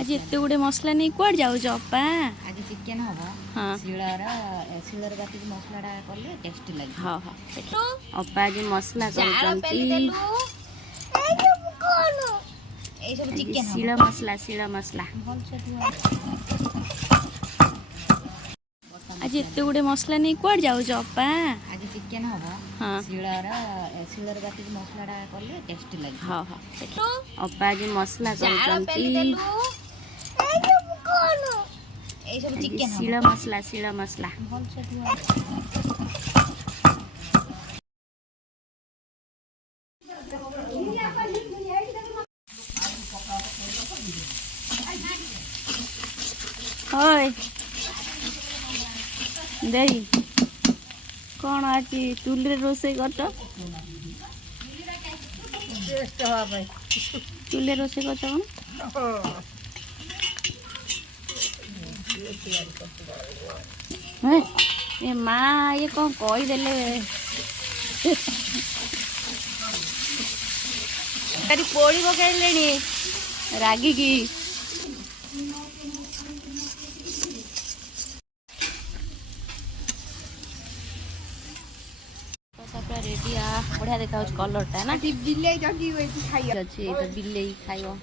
आज एत गुड़े मसला नहीं कुआड़ जाऊछ अपा आज चिकेन हम हाँ शिलर बाटी मसलाटा कले टेस्टी लगे। हाँ हाँ अपा आज मसला करछंती ए सब चिकेन शिला मसला भल से आज एत गुड़े मसला नहीं कुआड़ जाऊछ अपा आज चिकेन हम हाँ शिलर बाटी मसलाटा कले टेस्टी लगे। हाँ हाँ अपा आज मसला करछंती ए सब चिकेन शिला मसला भल से ओए देई कौन आज चूल्हे रोसे करछ चूल्हे रोसे करछ कौन ए माँ ये कौन कहीदेले पोड़ी पकड़े रागिकी रेडी बढ़िया देखा कलरटा ना बिल्ले जगी खाई अच्छे तो बिल्ले खाइब